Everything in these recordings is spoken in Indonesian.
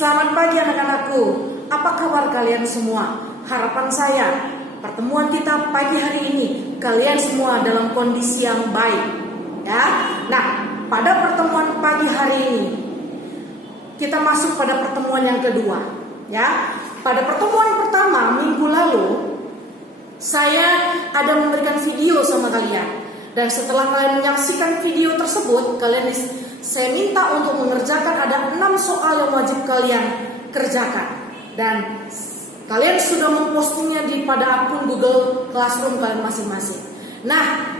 Selamat pagi anak-anakku. Apa kabar kalian semua? Harapan saya pertemuan kita pagi hari ini kalian semua dalam kondisi yang baik, ya. Nah, pada pertemuan pagi hari ini kita masuk pada pertemuan yang kedua, ya. Pada pertemuan pertama minggu lalu saya ada memberikan video sama kalian. Dan setelah kalian menyaksikan video tersebut, saya minta untuk mengerjakan ada 6 soal yang wajib kalian kerjakan. Dan kalian sudah mempostingnya pada akun Google Classroom kalian masing-masing. Nah,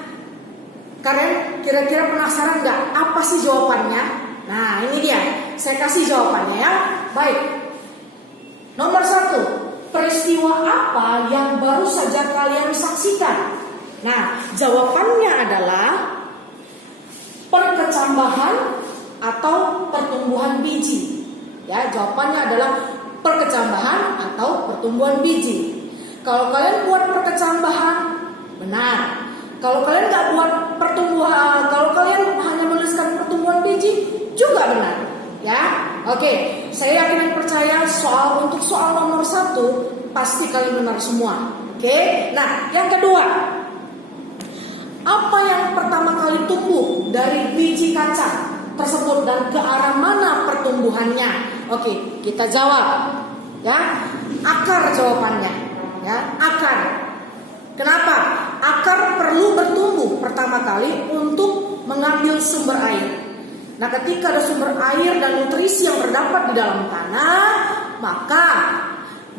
kalian kira-kira penasaran nggak apa sih jawabannya? Nah, ini dia. Saya kasih jawabannya ya. Baik. Nomor 1, peristiwa apa yang baru saja kalian saksikan? Nah, jawabannya adalah perkecambahan atau pertumbuhan biji. Ya, jawabannya adalah perkecambahan atau pertumbuhan biji. Kalau kalian buat perkecambahan, benar. Kalau kalian nggak buat pertumbuhan, kalau kalian hanya menuliskan pertumbuhan biji, juga benar. Ya, oke. Saya yakin dan percaya untuk soal nomor 1 pasti kalian benar semua. Oke. Nah, yang kedua. Apa yang pertama kali tumbuh dari biji kacang tersebut dan ke arah mana pertumbuhannya? Oke, kita jawab. Ya, akar jawabannya. Ya, akar. Kenapa? Akar perlu bertumbuh pertama kali untuk mengambil sumber air. Nah, ketika ada sumber air dan nutrisi yang terdapat di dalam tanah, maka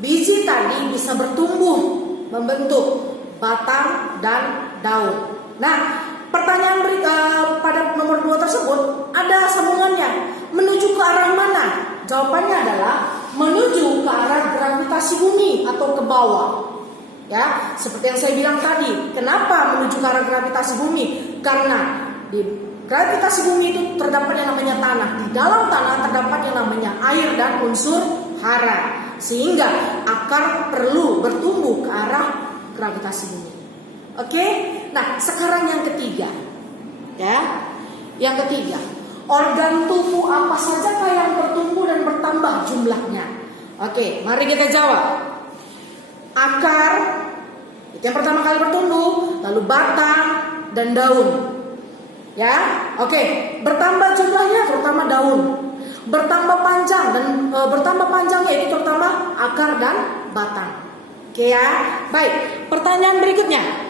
biji tadi bisa bertumbuh membentuk batang dan daun. Nah, pertanyaan pada nomor 2 tersebut ada sambungannya. Menuju ke arah mana? Jawabannya adalah menuju ke arah gravitasi bumi atau ke bawah. Ya, seperti yang saya bilang tadi. Kenapa menuju ke arah gravitasi bumi? Karena di gravitasi bumi itu terdapat yang namanya tanah. Di dalam tanah terdapat yang namanya air dan unsur hara. Sehingga akar perlu bertumbuh ke arah gravitasi bumi. Oke, nah sekarang yang ketiga, ya, yang ketiga, organ tubuh apa saja yang bertumbuh dan bertambah jumlahnya? Oke, mari kita jawab. Akar, itu yang pertama kali bertumbuh, lalu batang dan daun, ya, oke, bertambah jumlahnya terutama daun, bertambah panjang dan bertambah panjangnya itu terutama akar dan batang. Oke ya, baik. Pertanyaan berikutnya.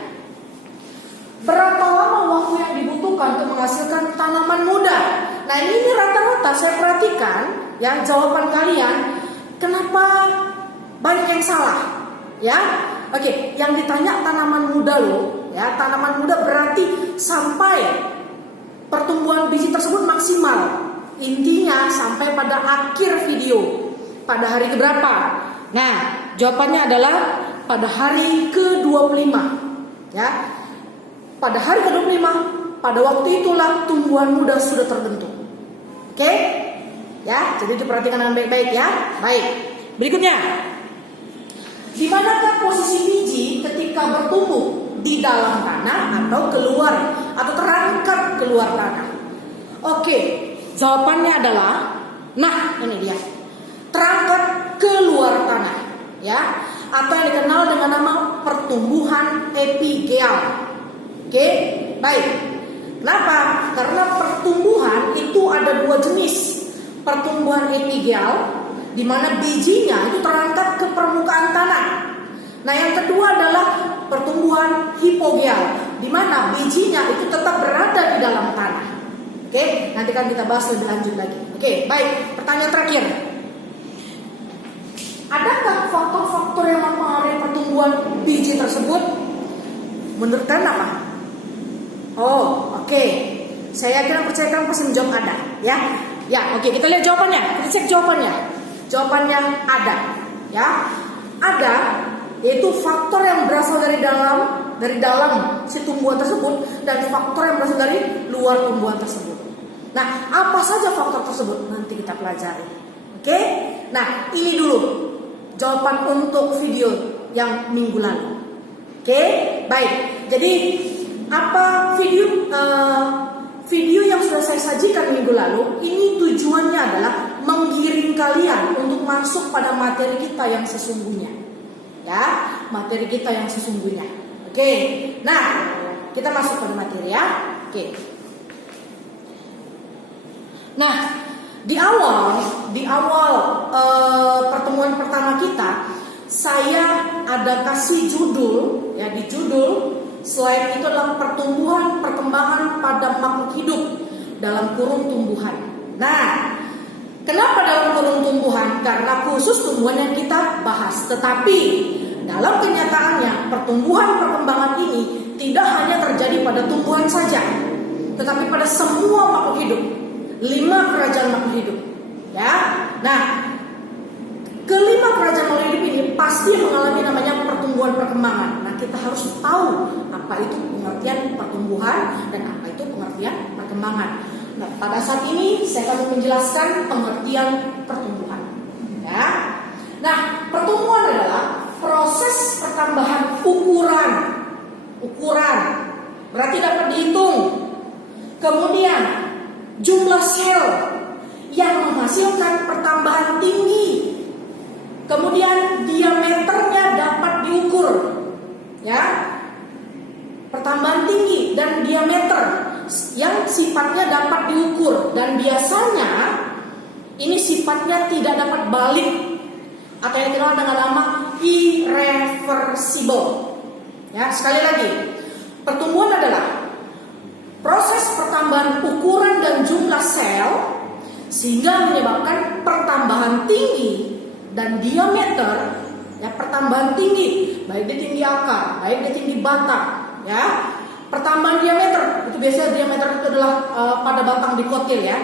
Berapa lama waktu yang dibutuhkan untuk menghasilkan tanaman muda? Nah, ini rata-rata saya perhatikan ya jawaban kalian. Kenapa banyak yang salah? Ya, oke. Yang ditanya tanaman muda loh. Ya, tanaman muda berarti sampai pertumbuhan biji tersebut maksimal. Intinya sampai pada akhir video. Pada hari keberapa? Nah, jawabannya adalah pada hari ke-25. Ya. Pada hari ke-25, pada waktu itulah tumbuhan muda sudah terbentuk. Oke? Ya, jadi diperhatikan dengan baik-baik ya. Baik. Berikutnya. Di manakah posisi biji ketika bertumbuh? Di dalam tanah atau keluar atau terangkat keluar tanah? Oke, jawabannya adalah ini dia. Terangkat keluar tanah, ya. Atau yang dikenal dengan nama pertumbuhan epigeal. Oke, baik. Kenapa? Karena pertumbuhan itu ada 2 jenis. Pertumbuhan epigeal, di mana bijinya itu terangkat ke permukaan tanah. Nah, yang kedua adalah pertumbuhan hipogeal, di mana bijinya itu tetap berada di dalam tanah. Oke, nanti kan kita bahas lebih lanjut lagi. Oke, baik. Pertanyaan terakhir. Adakah faktor-faktor yang mempengaruhi pertumbuhan biji tersebut? Menurut kalian apa? Oh, oke. Saya kira percayakan pasti menjawab ada, ya. Ya, oke. Kita lihat jawabannya. Kita cek jawabannya. Jawabannya ada, ya. Ada, yaitu faktor yang berasal dari dalam si tumbuhan tersebut dan faktor yang berasal dari luar tumbuhan tersebut. Nah, apa saja faktor tersebut? Nanti kita pelajari. Oke? Nah, ini dulu jawaban untuk video yang minggu lalu. Oke? Baik. Jadi apa video yang sudah saya sajikan minggu lalu ini tujuannya adalah menggiring kalian untuk masuk pada materi kita yang sesungguhnya. Ya, materi kita yang sesungguhnya. Oke. Nah, kita masuk pada materi ya. Oke. Nah, di awal pertemuan pertama kita, saya ada kasih judul ya, di judul slide itu adalah pertumbuhan perkembangan pada makhluk hidup dalam kurung tumbuhan. Nah, kenapa dalam kurung tumbuhan? Karena khusus tumbuhan yang kita bahas. Tetapi dalam kenyataannya pertumbuhan perkembangan ini tidak hanya terjadi pada tumbuhan saja, tetapi pada semua makhluk hidup. 5 kerajaan makhluk hidup. Ya. Nah, kelima kerajaan makhluk hidup ini pasti mengalami namanya pertumbuhan perkembangan. Nah, kita harus tahu apa itu pengertian pertumbuhan dan apa itu pengertian perkembangan. Nah, pada saat ini saya akan menjelaskan pengertian pertumbuhan. Ya. Nah, pertumbuhan adalah proses pertambahan ukuran. Berarti dapat dihitung. Kemudian jumlah sel yang menghasilkan pertambahan tinggi. Kemudian diameternya dapat diukur. Ya. Pertambahan tinggi dan diameter yang sifatnya dapat diukur, dan biasanya ini sifatnya tidak dapat balik atau yang dikenal dengan nama irreversible. Ya, sekali lagi, pertumbuhan adalah proses pertambahan ukuran dan jumlah sel sehingga menyebabkan pertambahan tinggi dan diameter, ya, pertambahan tinggi baik di tinggi akar, baik di tinggi batang, ya. Pertambahan diameter, itu biasanya diameter itu adalah pada batang dikotil ya.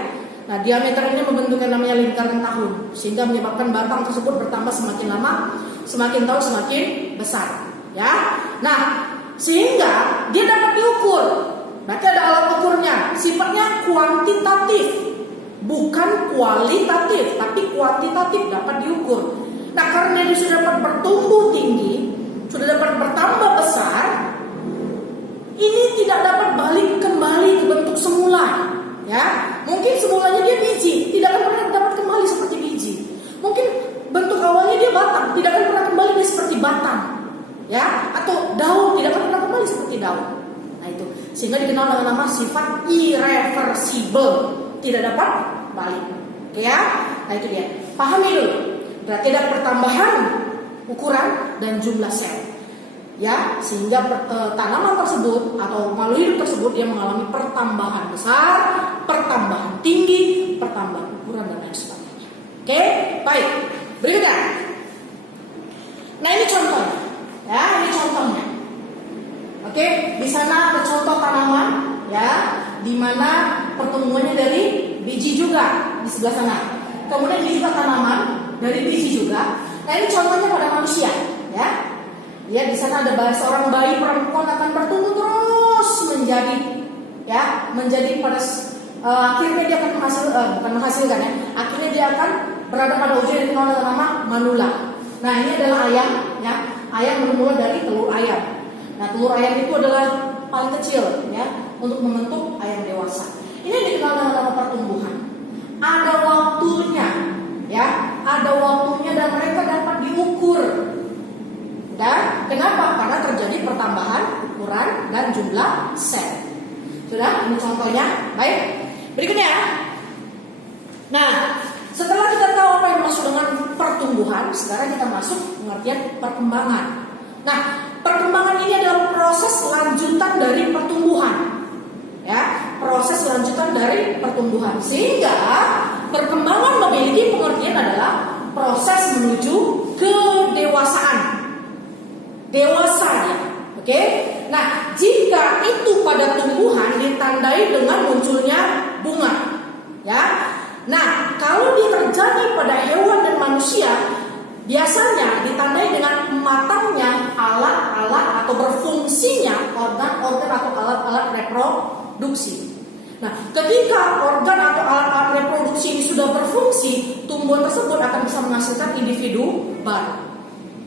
Nah, diameter ini membentuk yang namanya lingkaran tahun, sehingga menyebabkan batang tersebut bertambah semakin lama, semakin tahun semakin besar, ya. Nah, sehingga dia dapat diukur. Berarti ada alat ukurnya, sifatnya kuantitatif, bukan kualitatif, tapi kuantitatif, dapat diukur. Nah, karena dia sudah dapat bertumbuh tinggi, sudah dapat bertambah besar, ini tidak dapat balik kembali ke bentuk semula, ya. Mungkin semulanya dia biji, tidak akan pernah dapat kembali seperti biji. Mungkin bentuk awalnya dia batang, tidak akan pernah kembali dia seperti batang, ya. Atau daun, tidak akan pernah kembali seperti daun. Nah, itu sehingga dikenal dengan nama sifat irreversible, tidak dapat balik. Oke ya. Nah, itu dia. Pahami dulu. Berarti ada pertambahan ukuran dan jumlah sel. Ya, sehingga tanaman tersebut atau makhluk hidup tersebut dia mengalami pertambahan besar, pertambahan tinggi, pertambahan ukuran dan lain sebagainya. Oke, baik. Berikutnya. Nah, ini contohnya. Ya, ini contohnya. Oke, di sana ada contoh tanaman, ya, di mana pertumbuhannya dari biji juga di sebelah sana. Kemudian ini juga tanaman dari biji juga. Nah, ini contohnya pada manusia, ya. Ya, di sana ada seorang bayi perempuan akan bertumbuh terus menjadi pada akhirnya dia akan menghasilkan ya. Akhirnya dia akan berada pada usia yang dikenal dengan nama manula. Nah, ini adalah ayam, ya. Ayam bermula dari telur ayam. Nah, telur ayam itu adalah paling kecil, ya, untuk membentuk ayam dewasa. Ini dikenal dengan nama pertumbuhan. Ada waktunya, ya, ada waktunya dan mereka dapat diukur. Dan kenapa? Karena terjadi pertambahan ukuran dan jumlah sel. Sudah, ini contohnya. Baik, berikutnya. Nah, setelah kita tahu apa yang dimaksud dengan pertumbuhan, sekarang kita masuk pengertian perkembangan. Nah, perkembangan ini adalah proses lanjutan dari pertumbuhan. Ya, proses lanjutan dari pertumbuhan. Sehingga perkembangan memiliki pengertian adalah proses menuju kedewasaan. Dewasa, ya. Oke. Nah, jika itu pada tumbuhan ditandai dengan munculnya bunga, ya. Nah, kalau dia terjadi pada hewan dan manusia, biasanya ditandai dengan matangnya alat-alat atau berfungsinya organ-organ atau alat-alat reproduksi. Nah, ketika organ atau alat-alat reproduksi ini sudah berfungsi, tumbuhan tersebut akan bisa menghasilkan individu baru.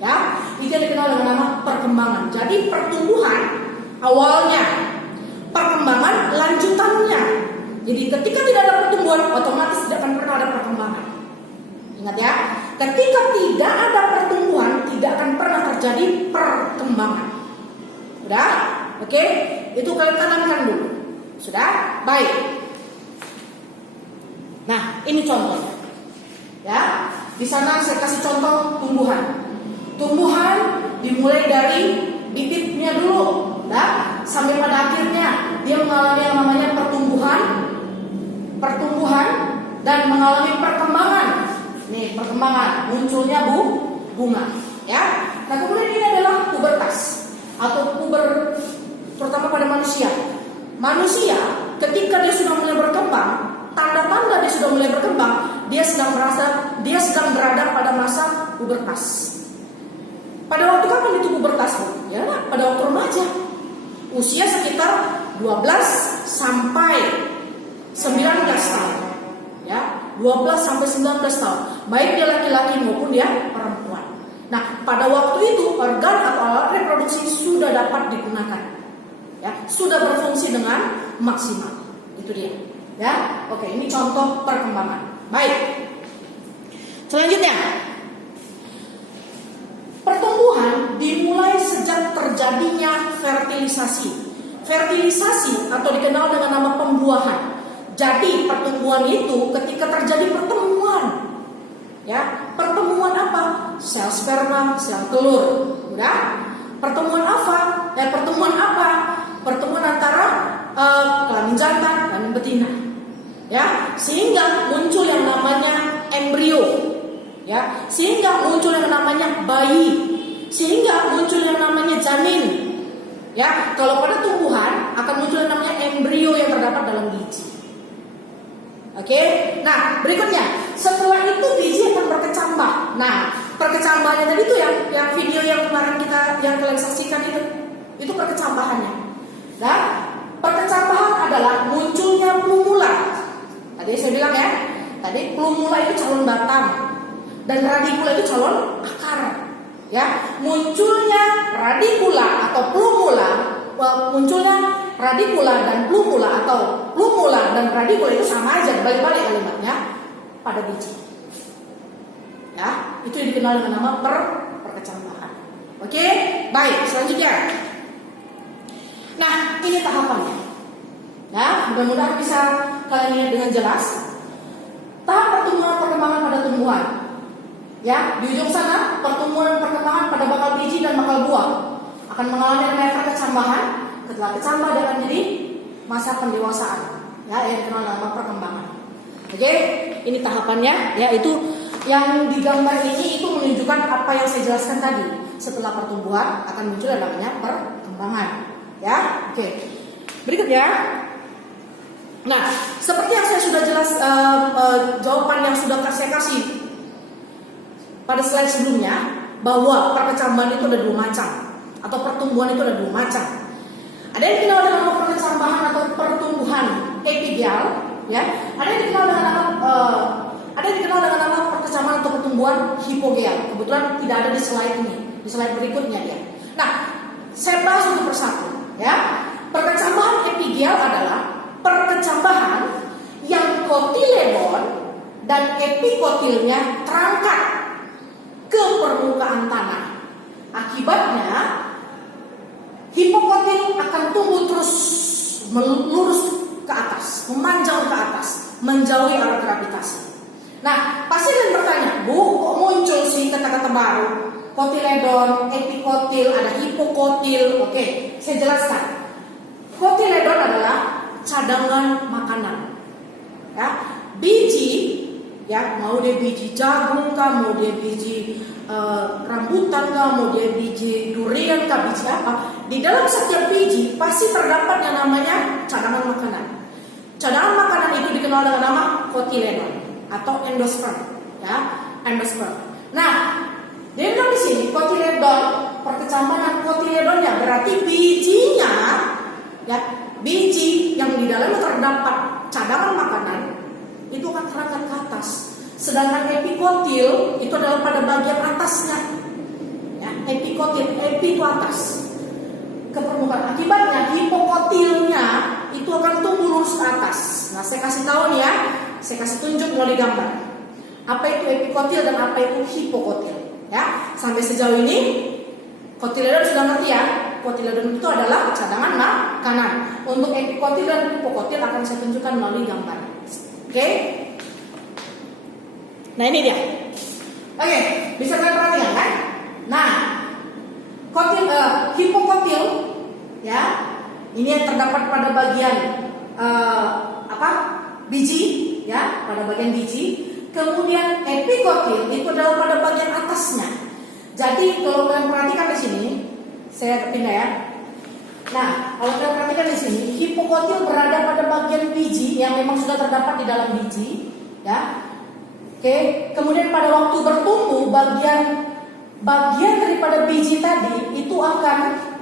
Ya, itu yang dikenal dengan nama perkembangan. Jadi pertumbuhan awalnya, perkembangan lanjutannya. Jadi ketika tidak ada pertumbuhan, otomatis tidak akan pernah ada perkembangan. Ingat ya, ketika tidak ada pertumbuhan, tidak akan pernah terjadi perkembangan. Sudah? Oke, itu kalian tanamkan dulu. Sudah? Baik. Nah, ini contohnya. Ya, di sana saya kasih contoh tumbuhan. Tumbuhan dimulai dari bibitnya dulu, nah, sampai pada akhirnya dia mengalami yang namanya pertumbuhan dan mengalami perkembangan. Nih, perkembangan, munculnya bunga, ya. Nah, kemudian ini adalah pubertas atau puber, terutama pada manusia. Manusia ketika dia sudah mulai berkembang, tanda-tanda dia sudah mulai berkembang, dia sedang berada pada masa pubertas. Pada waktu kapan itu pubertas? Ya, pada waktu remaja. Usia sekitar 12 sampai 19 tahun. Ya, 12 sampai 19 tahun. Baik dia laki-laki maupun dia perempuan. Nah, pada waktu itu organ atau alat reproduksi sudah dapat digunakan. Ya, sudah berfungsi dengan maksimal. Itu dia. Ya, oke, ini contoh perkembangan. Baik. Selanjutnya, pertumbuhan dimulai sejak terjadinya fertilisasi. Fertilisasi atau dikenal dengan nama pembuahan. Jadi pertumbuhan itu ketika terjadi pertemuan, ya, pertemuan apa? Sel sperma, sel telur. Udah? Pertemuan apa? Pertemuan antara kelamin jantan dan betina. Ya, sehingga muncul yang namanya embrio. Ya, sehingga muncul yang namanya bayi, sehingga muncul yang namanya janin. Ya, kalau pada tumbuhan akan muncul yang namanya embrio yang terdapat dalam biji. Oke, nah berikutnya setelah itu biji akan berkecambah. Nah, perkecambahannya tadi itu yang video yang kemarin yang kalian saksikan itu perkecambahannya. Nah, perkecambahan adalah munculnya plumula. Tadi saya bilang ya, tadi plumula itu calon batang dan radikula itu calon akar. Ya, munculnya radikula atau plumula, munculnya radikula dan plumula atau plumula dan radikula itu sama aja, balik-balik kalimatnya pada biji. Ya, itu yang dikenal dengan nama perkecambahan. Oke, baik, selanjutnya. Nah, ini tahapannya. Ya, mudah-mudahan bisa kalian lihat dengan jelas. Tahap perkembangan pada tumbuhan. Ya, di ujung sana pertumbuhan dan perkembangan pada bakal biji dan bakal buah akan mengalami namanya perkecambahan. Setelah kecambah dia akan jadi masa pendewasaan. Ya, yang dikenal nama perkembangan. Oke, ini tahapannya. Ya, itu yang digambar ini itu menunjukkan apa yang saya jelaskan tadi. Setelah pertumbuhan akan muncul yang namanya perkembangan. Ya, oke. Berikutnya. Nah, seperti yang saya sudah jelas jawaban yang sudah saya kasih pada slide sebelumnya, bahwa perkecambahan itu ada dua macam atau pertumbuhan itu ada dua macam. Ada yang dikenal dengan nama perkecambahan atau pertumbuhan epigial, ya. Ada yang dikenal dengan nama perkecambahan atau pertumbuhan hipogeal. Kebetulan tidak ada di slide ini, di slide berikutnya ya. Nah, saya bahas satu persatu, ya. Perkecambahan epigial adalah perkecambahan yang kotiledon dan epikotilnya terangkat ke permukaan tanah. Akibatnya hipokotil akan tumbuh terus melurus ke atas, memanjang ke atas, menjauhi arah gravitasi. Nah, pasti kalian bertanya, Bu, kok muncul sih kata-kata baru? Kotiledon, epikotil, ada hipokotil. Oke, saya jelaskan. Kotiledon adalah cadangan makanan. Ya, biji. Ya, mau dia biji jagung kah, mau dia biji rambutan kah, mau dia biji durian kah, biji apa. Di dalam setiap biji pasti terdapat yang namanya cadangan makanan. Cadangan makanan itu dikenal dengan nama kotiledon atau endosperm. Ya, endosperm. Nah, dia bilang di sini kotiledon, perkecambahan kotiledonnya berarti bijinya, ya, biji yang di dalamnya terdapat cadangan makanan itu akan terangkat ke atas. Sedangkan epikotil itu adalah pada bagian atasnya. Ya, epikotil, epi itu atas ke permukaan. Akibatnya hipokotilnya itu akan tumbuh lurus ke atas. Nah, saya kasih tahu nih ya, saya kasih tunjuk melalui gambar. Apa itu epikotil dan apa itu hipokotil. Ya, sampai sejauh ini kotiledon sudah ngerti ya. Kotiledon itu adalah cadangan makanan. Untuk epikotil dan hipokotil akan saya tunjukkan melalui gambar. Oke? Nah ini dia. Oke, bisa kalian perhatikan kan? Nah, hipokotil, ya, ini yang terdapat pada bagian biji, ya, pada bagian biji. Kemudian epikotil itu adalah pada bagian atasnya. Jadi kalau kalian perhatikan di sini, saya pindah ya. Nah, kalau kalian perhatikan di sini, hipokotil berada pada bagian biji yang memang sudah terdapat di dalam biji, ya. Oke, kemudian pada waktu bertumbuh bagian daripada biji tadi itu akan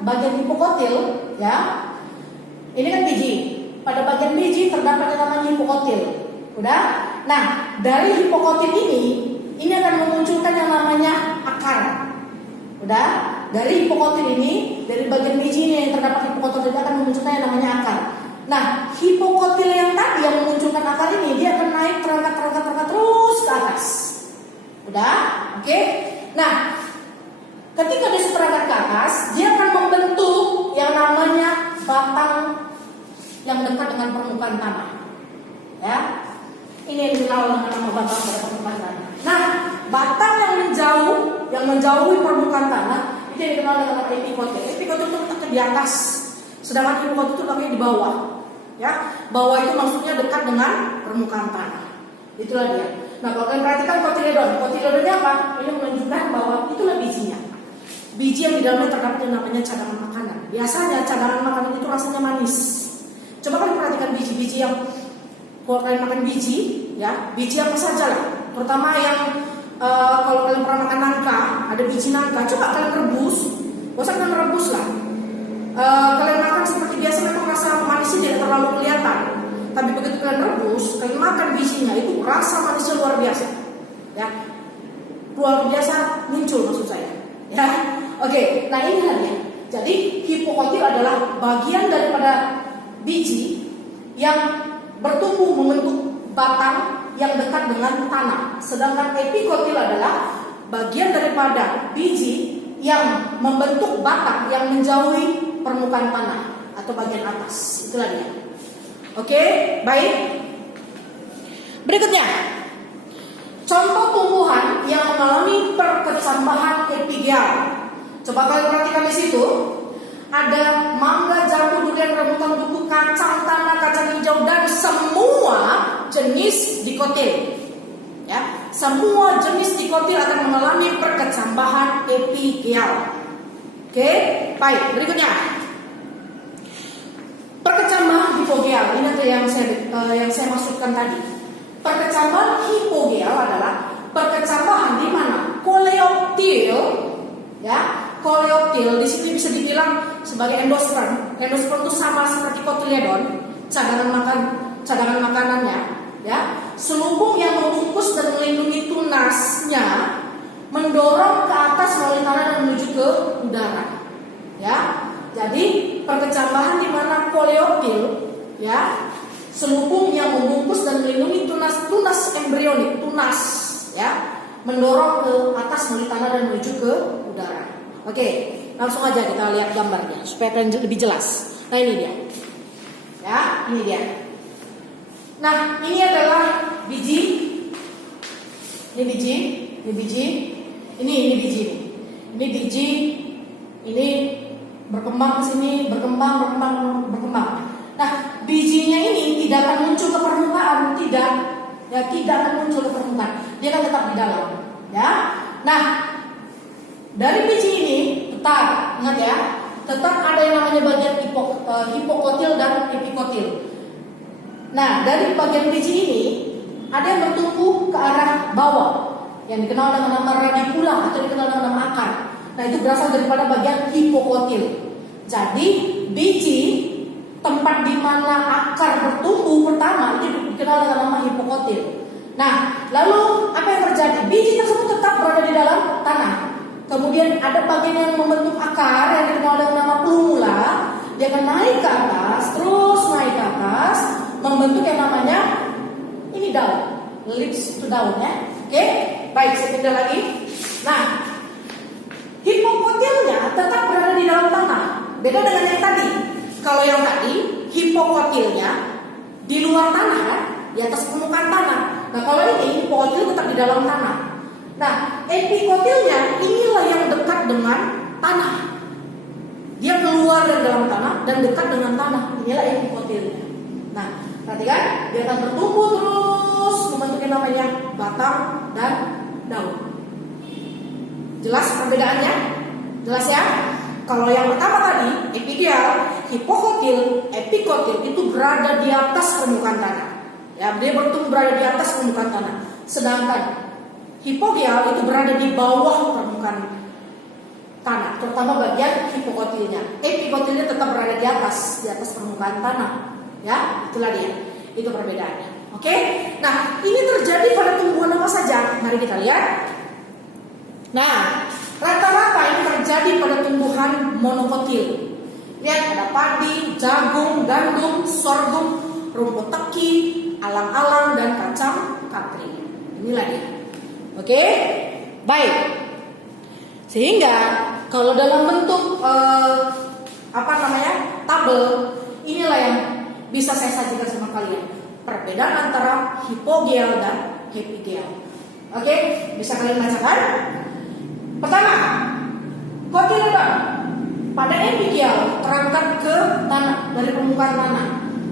bagian hipokotil, ya. Ini kan biji. Pada bagian biji terdapat yang namanya hipokotil. Udah? Nah, dari hipokotil ini akan memunculkan yang namanya akar. Udah? Dari hipokotil ini, dari bagian biji ini yang terdapat hipokotil itu akan memunculkan yang namanya akar. Nah, hipokotil yang tadi yang memunculkan akar ini dia akan naik terangkat terus ke atas. Udah? Oke? Nah, ketika dia terangkat ke atas, dia akan membentuk yang namanya batang yang dekat dengan permukaan tanah. Ya. Ini yang dikenal dengan nama batang pada permukaan tanah. Nah, batang yang menjauhi permukaan tanah itu yang dikenal dengan nama epikotil. Epikotil itu letaknya di atas, sedangkan hipokotil itu letaknya di bawah. Ya, bawah itu maksudnya dekat dengan permukaan tanah. Itulah dia. Nah, kalau kalian perhatikan kotiledon, kotiledonnya apa? Ini menunjukkan bahwa itulah bijinya. Biji yang di dalamnya terdapat yang namanya cadangan makanan. Biasanya cadangan makanan itu rasanya manis. Coba kalian perhatikan biji-biji yang kalau kalian makan biji, ya, biji apa saja lah. Terutama yang kalau kalian pernah makan nangka, ada biji nangka, coba kalian rebus. Gak usah kalian rebus lah. Kalian makan seperti biasa memang rasa manisnya tidak terlalu kelihatan. Tapi begitu kalian rebus, kalian makan bijinya itu rasa manisnya luar biasa. Ya, luar biasa muncul maksud saya. Ya, oke. Nah ini dia. Jadi hipokotil adalah bagian daripada biji yang bertumbuh membentuk batang yang dekat dengan tanah. Sedangkan epikotil adalah bagian daripada biji yang membentuk batang yang menjauhi permukaan tanah atau bagian atas. Itulah dia. Oke, baik. Berikutnya, contoh tumbuhan yang mengalami perkecambahan epigeal. Coba kalian perhatikan di situ. Ada mangga, jambu, durian, rambutan, duku, kacang tanah, kacang hijau, dan semua jenis dikotil. Ya, semua jenis dikotil akan mengalami perkecambahan epigeal. Oke, baik. Berikutnya, perkecambahan hipogeal. Ini yang saya maksudkan tadi. Perkecambahan hipogeal adalah perkecambahan di mana koleoptil, ya. Koleoptil di sini bisa dibilang sebagai endosperm. Endosperm itu sama seperti kotiledon, cadangan makanannya, ya. Selubung yang membungkus dan melindungi tunasnya mendorong ke atas melalui tanah dan menuju ke udara. Ya. Jadi perkecambahan di mana koleoptil, ya, selubung yang membungkus dan melindungi tunas embrionik, ya, mendorong ke atas melalui tanah dan menuju ke udara. Oke, langsung aja kita lihat gambarnya supaya kalian lebih jelas. Nah ini dia, ya, ini dia. Nah ini adalah biji, ini biji, ini biji, ini berkembang ke sini, berkembang. Nah bijinya ini tidak akan muncul ke permukaan, tidak akan muncul ke permukaan, dia akan tetap di dalam, ya. Nah dari biji ini tetap, ingat ya, tetap ada yang namanya bagian hipokotil dan epikotil. Nah, dari bagian biji ini ada yang bertumbuh ke arah bawah, yang dikenal dengan nama radikula atau dikenal dengan nama akar. Nah, itu berasal daripada bagian hipokotil. Jadi, biji tempat di mana akar bertumbuh pertama itu dikenal dengan nama hipokotil. Nah, lalu apa yang terjadi? Biji tersebut tetap berada di dalam tanah. Kemudian ada bagian yang membentuk akar yang dikenal dengan nama plumula. Dia akan naik ke atas, terus naik ke atas, membentuk yang namanya ini daun, leaves itu daun, ya. Oke, baik, saya pindah lagi. Nah, hipokotilnya tetap berada di dalam tanah. Beda dengan yang tadi. Kalau yang tadi hipokotilnya di luar tanah, kan? Di atas permukaan tanah. Nah, kalau ini hipokotil tetap di dalam tanah. Nah, epikotilnya inilah yang dekat dengan tanah. Dia keluar dari dalam tanah dan dekat dengan tanah. Inilah epikotilnya. Nah, perhatikan, dia akan bertumbuh terus membentuk yang namanya batang dan daun. Jelas perbedaannya? Jelas ya? Kalau yang pertama tadi, epigial, hipokotil, epikotil itu berada di atas permukaan tanah. Ya, dia bertumbuh berada di atas permukaan tanah. Sedangkan hipogial itu berada di bawah permukaan tanah, terutama bagian hipokotilnya. Epikotilnya tetap berada di atas permukaan tanah. Ya, itulah dia. Itu perbedaannya. Oke? Nah, ini terjadi pada tumbuhan apa saja? Mari kita lihat. Nah, rata-rata ini terjadi pada tumbuhan monokotil. Lihat, ada padi, jagung, gandum, sorghum, rumput teki, alang-alang, dan kacang kapri. Inilah dia. Oke? Baik. Sehingga kalau dalam bentuk tabel, inilah yang bisa saya sajikan sama kalian. Perbedaan antara hipogial dan epigial. Oke? Bisa kalian bacakan? Pertama, kotiledon pada epigial terangkat ke tanah dari permukaan tanah.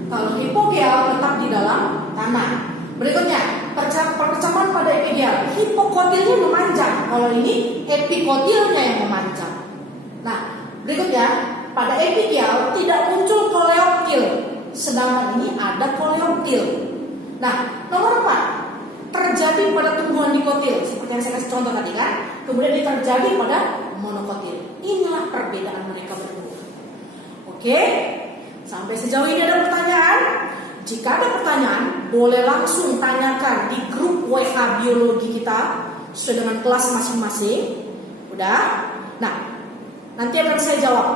Kalau hipogial tetap di dalam tanah. Berikutnya, perkecaman pada epigial, hipokotilnya memanjang. Kalau ini epikotilnya yang memanjang. Nah, berikutnya, pada epigial tidak muncul koleoptil, sedangkan ini ada koleoptil. Nah, nomor 4 terjadi pada tumbuhan dikotil, seperti yang saya kasih contoh tadi kan. Kemudian ini terjadi pada monokotil. Inilah perbedaan mereka berdua. Oke, sampai sejauh ini ada pertanyaan? Jika ada pertanyaan, boleh langsung tanyakan di grup WA biologi kita sesuai dengan kelas masing-masing. Udah? Nah, nanti akan saya jawab.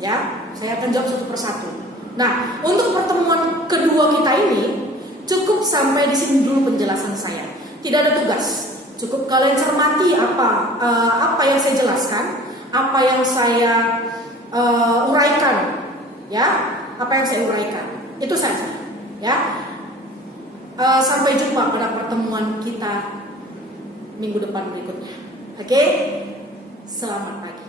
Ya, saya akan jawab satu persatu. Nah, untuk pertemuan kedua kita ini cukup sampai di sini dulu penjelasan saya. Tidak ada tugas. Cukup kalian cermati apa yang saya jelaskan, apa yang saya uraikan, ya, apa yang saya uraikan. Itu saja, ya. Sampai jumpa pada pertemuan kita minggu depan berikutnya. Oke, selamat pagi.